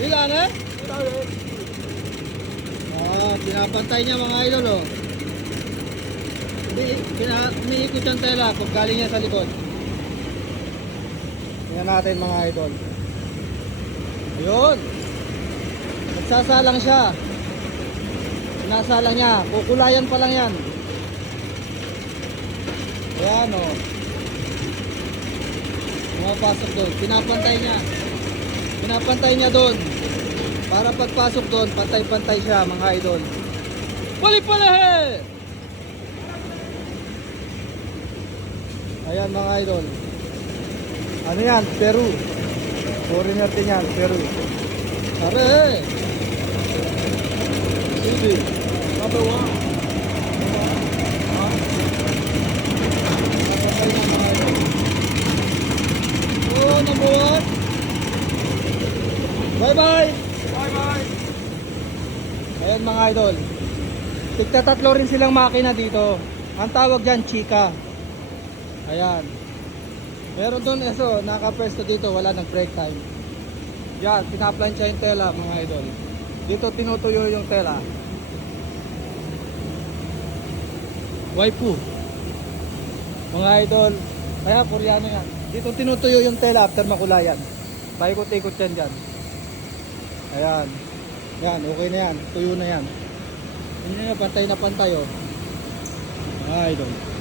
Ilan eh? Pinapantay niya mga idol oh. Umiikot yung tela pag galing niya sa likod. Tingnan natin mga idol. Ayun. Nagsasalang siya. Sinasalang niya. Kukulayan pa lang yan. Ayan oh. Pumapasok doon. Pinapantay niya. Pinapantay niya doon. Para pagpasok doon, pantay-pantay siya mga idol. Pali-pali! Ayan mga idol. Ano yan? Peru. Foreigner din yan. Peru. Are! Easy. Number 1. Oh, number 1. Bye-bye! Bye-bye! Ayan mga idol. Tigtatatlo rin silang makina dito. Ang tawag dyan, chika. Ayan. Meron doon eso, nakapwesto dito, wala nang break time. Yan, pinaplansya yung tela mga idol. Dito tinutuyo yung tela. Waipu. Mga idol, kaya Koreano yan. Dito tinutuyo yung tela after makulayan. Paikot-ikot yan dyan. Ayan. Yan, okay na yan. Tuyo na yan. Hindi na pantay oh. Mga idol.